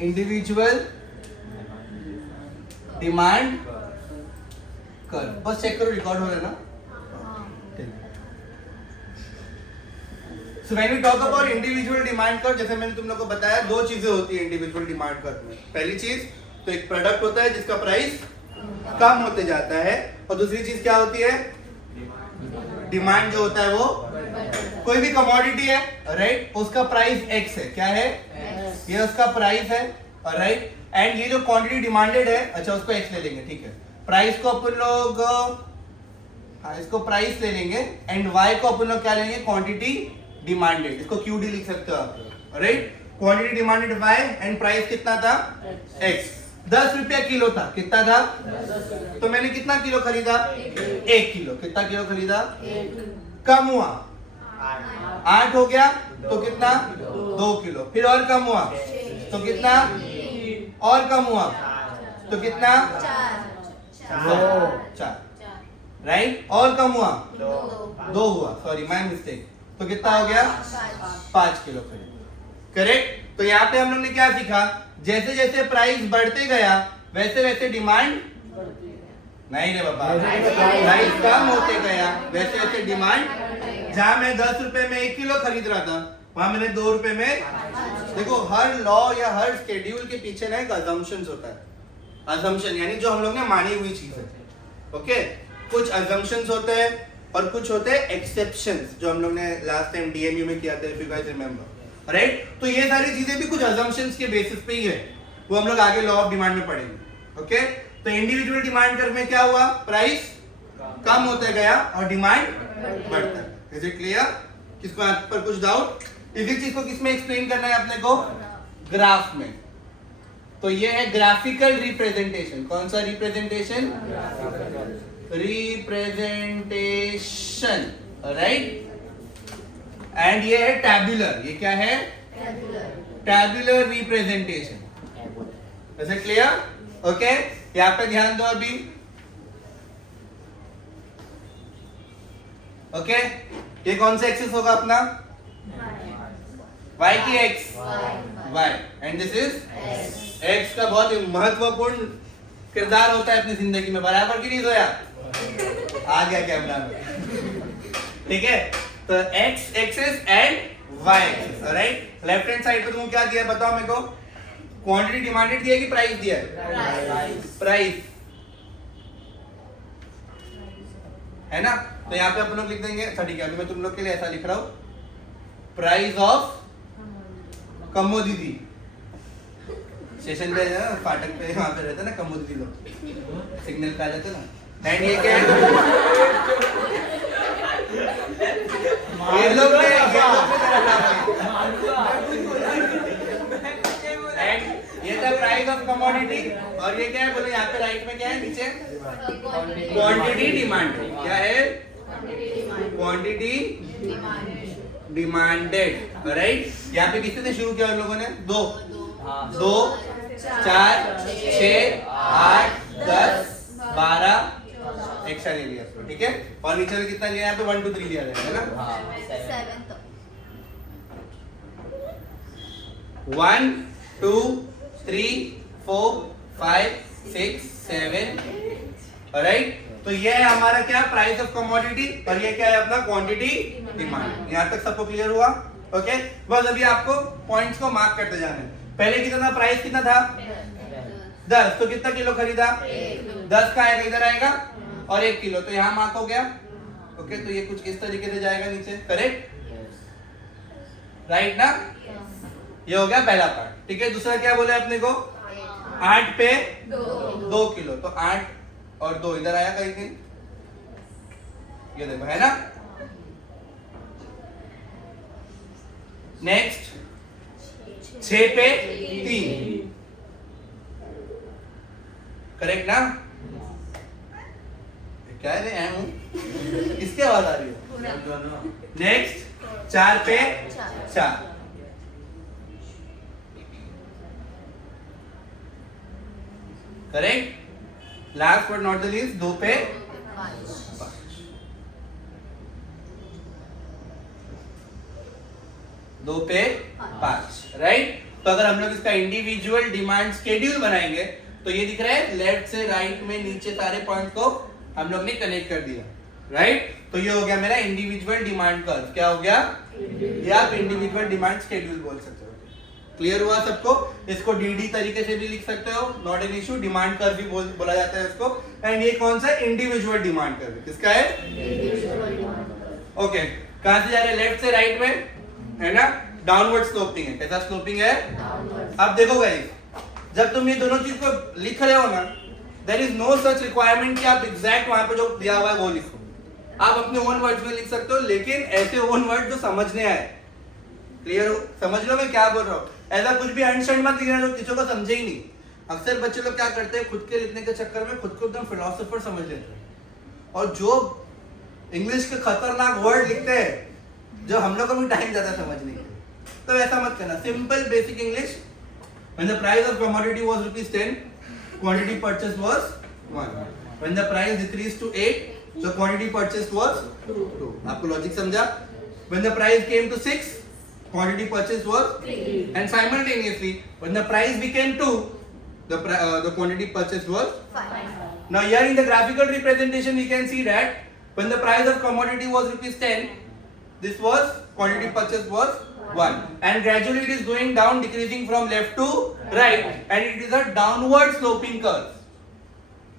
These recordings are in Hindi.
Individual demand curve. बस चेक करो रिकॉर्ड हो रहा है ना। So when we talk about individual demand curve, जैसे मैंने तुम लोग को बताया दो चीजें होती है इंडिविजुअल डिमांड कर्व में। पहली चीज तो एक प्रोडक्ट होता है जिसका प्राइस कम होते जाता है, और दूसरी चीज क्या होती है, डिमांड जो होता है वो, कोई भी कमोडिटी है राइट, उसका प्राइस एक्स है, क्या है, ये उसका प्राइस है राइट, एंड ये जो क्वांटिटी डिमांडेड है, अच्छा उसको एक्स ले लेंगे, ठीक है, प्राइस को अपन लोग इसको प्राइस ले लेंगे, एंड वाई को अपन लोग क्या लेंगे, क्वांटिटी डिमांडेड, इसको क्यूडी लिख सकते हो आप right. Quantity demanded Y and price कितना था एक्स। 10 रुपया किलो था, कितना था, तो मैंने कितना किलो खरीदा, 1 किलो। कितना किलो खरीदा, कम हुआ 8 हो गया, तो कितना 2 किलो, फिर और कम हुआ तो कितना, और कम हुआ तो कितना 4 राइट, और कम हुआ 2 हुआ, सॉरी माय मिस्टेक, तो कितना हो गया 5 किलो खरीद, करेक्ट। तो यहाँ पे हम लोग ने क्या सीखा, जैसे जैसे प्राइस बढ़ते गया वैसे वैसे डिमांड नहीं रे बाबा, प्राइस कम होते गया वैसे वैसे डिमांड, जहां मैं 10 रुपए में 1 किलो खरीद रहा था वहां मैंने 2 रुपए में, देखो हर लॉ या हर शेड्यूल के पीछे ना एक अजम्पशन होता है, अजम्पशन यानी जो हम लोग ने मानी हुई चीज है, ओके, कुछ अजम्पशंस होते हैं और कुछ होते हैं एक्सेप्शंस, जो हम लोग ने लास्ट टाइम डीएमयू में किया था, if you guys remember right. तो ये सारी चीजें भी कुछ अजम्पशंस के बेसिस पे ही है, वो हम लोग आगे लॉ ऑफ डिमांड में पढ़ेंगे, ओके। तो इंडिविजुअल डिमांड कर्व में क्या हुआ, प्राइस कम होता गया और डिमांड बढ़ता है, इज इट क्लियर, किसको आप पर कुछ डाउट, इसी चीज को किसमें एक्सप्लेन करना है अपने को, ग्राफ में। तो ये है ग्राफिकल रिप्रेजेंटेशन, कौन सा रिप्रेजेंटेशन, रिप्रेजेंटेशन राइट, एंड ये है टैब्यूलर, ये क्या है, टैब्यूलर रिप्रेजेंटेशन, ऐसे क्लियर, ओके। यहाँ पे ध्यान दो अभी, ओके, ये कौन सा एक्सिस होगा अपना, y की x, y, and this is x का बहुत ही महत्वपूर्ण किरदार होता है अपनी जिंदगी में, बराबर की नहीं सोया, आ गया कैमरा में, ठीक है। तो x axis and y axis right, left hand side पे तुमको क्या दिया है बताओ मेरे को, क्वांटिटी डिमांडेड दिया है कि प्राइस दिया है, प्राइस है ना। तो यहाँ पे अपन लोग लिख देंगे, अच्छा ठीक है, अभी मैं तुम लोग के लिए ऐसा लिख रहा हूँ, प्राइस ऑफ कमोडिटी, स्टेशन पे फाटक पे वहां पे रहते ना कमोडिटी लोग, सिग्नल पे आ जाते ना, एंड ये क्या है, ये लोग ने एंड ये था प्राइस ऑफ कमोडिटी, और ये क्या है बोले, यहाँ पे राइट में क्या है नीचे, क्वांटिटी डिमांड, क्या है, क्वांटिटी डिमांडेड राइट। यहाँ पे किससे शुरू किया उन लोगों ने, 2 4 6 8 10 12 एक्स्ट्रा ले लिया, ठीक है, और नीचे में कितना लिया, यहाँ पे 1 2 3 लिया है ना, 1 2 3 4 5 6 7 राइट। तो ये है हमारा क्या, प्राइस ऑफ कमोडिटी, और ये क्या है अपना क्वांटिटी डिमांड। यहाँ तक सबको क्लियर हुआ, ओके। बस अभी आपको पॉइंट्स को मार्क करते जाना है। पहले कितना था, प्राइस कितना था 10, तो कितना किलो खरीदा, 10 का आएगा, इधर आएगा, और 1 किलो, तो यहाँ मार्क हो गया, ओके। तो ये कुछ इस तरीके से जाएगा नीचे, करेक्ट राइट ना, ये हो गया पहला पार्ट, ठीक है। दूसरा क्या बोला अपने को, 8 पे 2 किलो, तो 8 और 2 इधर आया कहीं कहीं, ये देखो है ना। नेक्स्ट 6 पे 3, करेक्ट ना, क्या है मैं हूं, किसकी आवाज आ रही है, नेक्स्ट 4 पे 4, correct. Last but not the least 2 पे 2 पे 5 राइट। तो अगर हम लोग इसका इंडिविजुअल डिमांड स्केड्यूल बनाएंगे तो ये दिख रहा है लेफ्ट से राइट में नीचे सारे पॉइंट को हम लोग ने कनेक्ट कर दिया, राइट। तो ये हो गया मेरा इंडिविजुअल डिमांड कर्व। क्या हो गया? ये आप इंडिविजुअल डिमांड स्केड्यूल बोल सकते हो। क्लियर हुआ सबको? इसको डीडी तरीके से भी लिख सकते हो, not an issue. Demand curve भी बोला जाता है इसको। एंड ये कौन सा? Individual demand curve. किसका है? ओके, कहां से जा रहे हैं? लेफ्ट से राइट में, है ना? डाउनवर्ड स्लोपिंग है। कैसा स्लोपिंग है? अब देखो गाइस, जब तुम ये दोनों चीज को लिख रहे हो ना, there is no such requirement कि आप एग्जैक्ट वहां पे जो दिया हुआ है वो लिखो। आप अपने ओन वर्ड्स में लिख सकते हो, लेकिन ऐसे ओन वर्ड जो समझने आए। क्लियर? समझ लो मैं क्या बोल रहा हूँ। ऐसा कुछ भी अंडरस्टैंड मत लिखना जो किसी को समझे ही नहीं। अक्सर बच्चे लोग क्या करते हैं, खुद के लिखने के चक्कर में खुद को एकदम फिलोसोफर समझ लेते हैं, और जो इंग्लिश के खतरनाक वर्ड लिखते हैं जो हम लोग को भी टाइम जाता है समझने के लिए। तो ऐसा मत करना। Simple basic English. When the price of commodity was ₹10, quantity purchased was 1. When the price decreased to 8, so quantity purchased was 2. आपको लॉजिक समझा? When the price came to 6, quantity purchased was 3. And simultaneously, when the price became 2, the quantity purchased was 5. Now here in the graphical representation, we can see that when the price of commodity was ₹10, this was quantity purchased was 1, and gradually it is going down, decreasing from left to right, and it is a downward sloping curve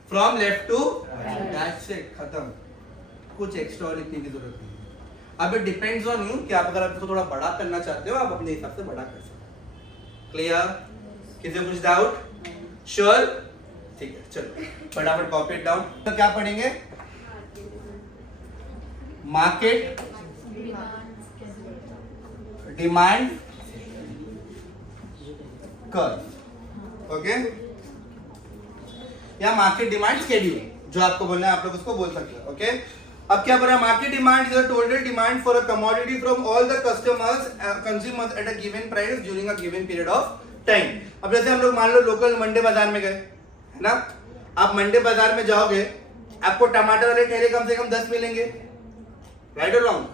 from left to right. That's it, खत्म। कुछ एक्स्ट्रा लिखने की जरूरत नहीं। अब it depends on you कि आप अगर आपको थोड़ा बड़ा करना चाहते हो, आप अपने हिसाब से बड़ा कर सकते हो। क्लियर? किसी को कुछ डाउट? श्योर? ठीक है, चलो फटाफट कॉपी इट डाउन। तो क्या पढ़ेंगे? मार्केट डिमांड कर्व, ओके, या मार्केट डिमांड स्केड्यूल, जो आपको बोलना है आप लोग उसको बोल सकते हो। ओके, अब क्या बोला? Market demand is the total demand for a commodity from all the customers consumers at a given price during a given period of time. अब जैसे हम लोग मान लो लोकल मंडे बाजार में गए, है ना? आप मंडे बाजार में जाओगे, आपको टमाटर वाले ठेले कम से कम 10 मिलेंगे, राइट और रॉन्ग?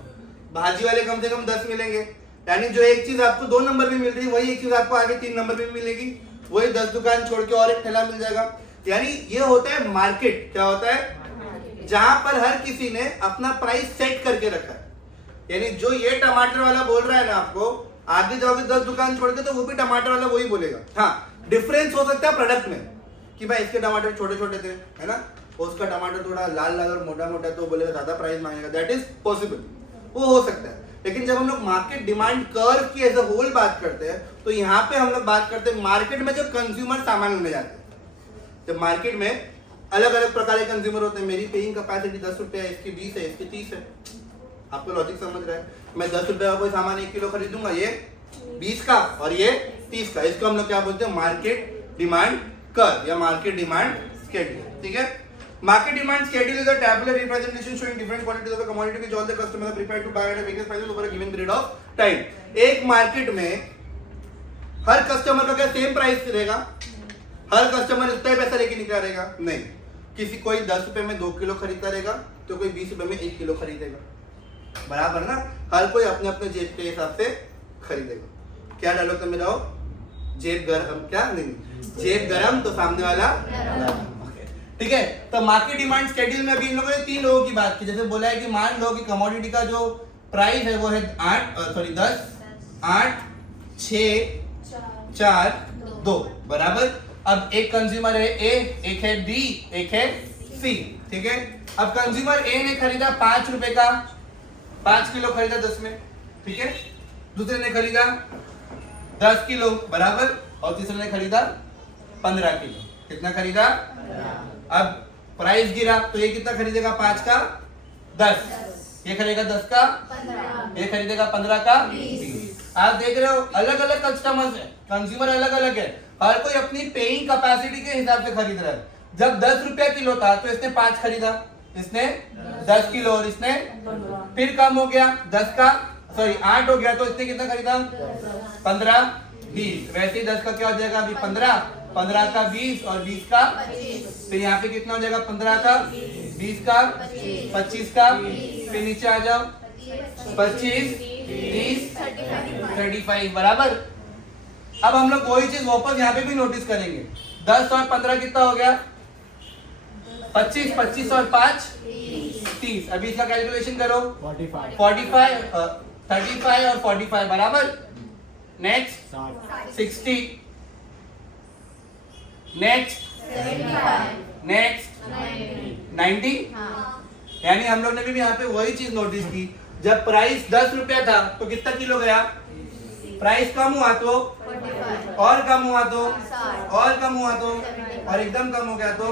भाजी वाले कम से कम 10 मिलेंगे, यानी जो एक चीज आपको 2 नंबर में मिल रही है वही एक चीज आपको आगे 3 नंबर में मिलेगी। वही 10 दुकान छोड़ के और एक ठेला मिल जाएगा। यानी ये होता है मार्केट। क्या होता है? जहां पर हर किसी ने अपना प्राइस सेट करके रखा है। यानी जो ये टमाटर वाला बोल रहा है ना, आपको आगे जाओगे 10 दुकान छोड़ के तो वो भी टमाटर वाला वही बोलेगा। हाँ, डिफरेंस हो सकता है प्रोडक्ट में कि भाई इसके टमाटर छोटे छोटे थे, है ना, उसका टमाटर थोड़ा लाल लाल और मोटा मोटा, तो बोलेगा ज्यादा प्राइस मांगेगा। दैट इज पॉसिबल, वो हो सकता है। लेकिन जब हम लोग मार्केट डिमांड कर्व की एज अ होल बात करते हैं, तो यहाँ पे हम लोग बात करते हैं मार्केट में जो कंज्यूमर सामान लेने जाते हैं। जब मार्केट में अलग अलग प्रकार के कंज्यूमर होते हैं। मेरी पेइंग कैपेसिटी 10 रुपये है, इसकी 20 है, इसकी 30 है। आपको लॉजिक समझ रहा है? मैं 10 रुपये का कोई सामान 1 किलो खरीदूंगा, ये 20 का और ये 30 का। इसको हम लोग क्या बोलते हैं? मार्केट डिमांड कर्व या मार्केट डिमांड स्केड्यूल। ठीक है? Market demand schedule is a tabular representation showing different quantities of a commodity which all the customers are prepared to buy at a various prices over a given period of time. एक मार्केट में हर कस्टमर का क्या सेम प्राइस रहेगा? हर कस्टमर उतना ही पैसा लेके निकला रहेगा? नहीं। किसी कोई 10 रुपए में 2 किलो खरीदता रहेगा, तो कोई 20 रुपए में 1 किलो खरीदेगा। बराबर ना? हर कोई अपने अपने जेब के हिसाब से खरीदेगा। क्या डायलॉग में रहो? जेब गरम, क्या नहीं, जेब गरम तो सामने वाला। ठीक है? तो मार्केट डिमांड स्केड्यूल में अभी इन लोगों ने 3 लोगों की बात की। जैसे बोला है कि मान लो कि कमोडिटी का जो प्राइस है वो है 10, 8, 6, 4, 2, बराबर। अब एक कंज्यूमर है ए, एक है बी, एक है सी। ठीक है? अब कंज्यूमर ए ने खरीदा 5 रुपए का, 5 किलो खरीदा 10 में। ठीक है? दूसरे ने खरीदा 10 किलो, बराबर, और तीसरे ने खरीदा 15 किलो। कितना खरीदा? अब प्राइस गिरा तो ये कितना खरीदेगा? 5 का 10, ये खरीदेगा 10 का 15, ये खरीदेगा 15 का 20। आप देख रहे हो अलग अलग कस्टमर्स है, कंज्यूमर अलग अलग है, हर कोई अपनी पेइंग कैपेसिटी के हिसाब से खरीद रहा है। जब 10 रुपया किलो था तो इसने 5 खरीदा, इसने 10 किलो, और इसने फिर कम हो गया 10 का, सॉरी 8 हो गया, तो इसने कितना खरीदा? 15, 20। वैसे ही 10 का क्या हो जाएगा? अभी 15, 15 का 20 और 20 का 25। फिर यहाँ पे कितना हो जाएगा? 15 का 20 का 25 का, फिर नीचे आ जाओ 25, 30, 35, बराबर। अब हम लोग वही चीज वापस यहाँ पे भी नोटिस करेंगे। 10 और 15 कितना हो गया? 25, 25 और 5 30। अभी इसका कैलकुलेशन करो। 45 35 और 45 बराबर। Next 60, next next 90। यानी हम लोग ने भी यहाँ पे वही चीज नोटिस की, जब प्राइस 10 रुपया था तो कितना किलो गया? प्राइस कम हुआ तो, और कम हुआ तो, और कम हुआ तो, और एकदम कम हो गया तो।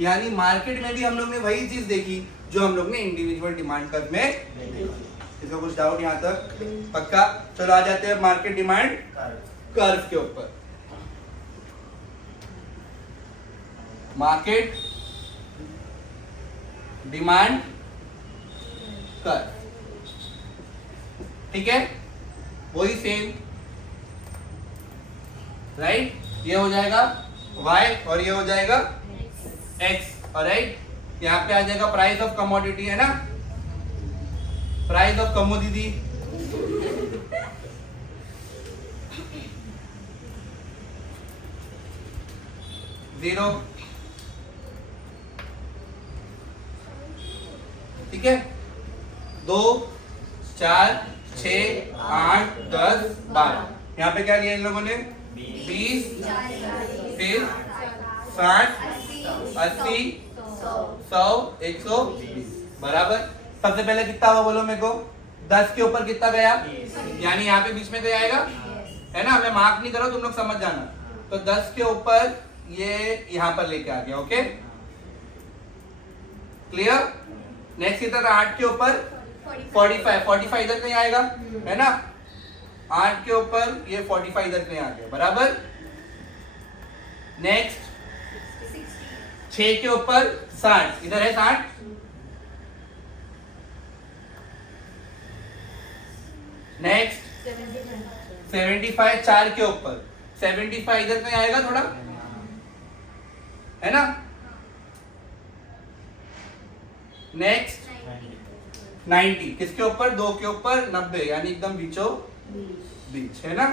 यानी मार्केट में भी हम लोग ने वही चीज देखी जो हम लोग ने इंडिविजुअल डिमांड कर्व में। इसका कुछ डाउट यहाँ तक? पक्का? चलो आ जाते हैं मार्केट डिमांड कर्व के ऊपर। मार्केट डिमांड कर्व, ठीक है, वही सेम, राइट? ये हो जाएगा y और ये हो जाएगा x, और राइट यहाँ पे आ जाएगा प्राइस ऑफ कमोडिटी, है ना? प्राइस ऑफ कमोडिटी जीरो, ठीक है? 2 4 6 8 10 12। यहाँ पे क्या लिया इन लोगों ने? 20, फिर 60 80 100 120 बराबर। सबसे पहले कितना हुआ बोलो मेरे को? 10 के ऊपर कितना गया? यानी यहाँ पे बीच में गया आएगा, है ना? मैं मार्क नहीं कर रहा, तुम लोग समझ जाना। तो 10 के ऊपर ये यहाँ पर लेके आ गया, ओके? क्लियर? नेक्स्ट कितना था? 8 के ऊपर 45 इधर कहीं आएगा, है ना? 8 के ऊपर ये 45 इधर कहीं आ गया, बराबर। नेक्स्ट 6 के ऊपर 60, इधर है 60। नेक्स्ट 75 4 के ऊपर 75 इधर कहीं आएगा थोड़ा, है ना? नेक्स्ट 90 किसके ऊपर? 2 के ऊपर 90, यानी एकदम बीचों बीच, है ना?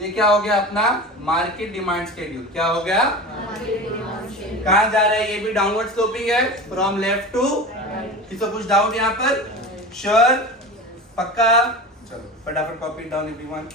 ये क्या हो गया अपना मार्केट डिमांड शेड्यूल? क्या हो गया? कहां जा रहा है? ये भी डाउनवर्ड स्लोपिंग है, फ्रॉम लेफ्ट टू। किसी को कुछ डाउट यहाँ पर? श्योर? पक्का? चलो फटाफट कॉपी डाउन एवरीवन।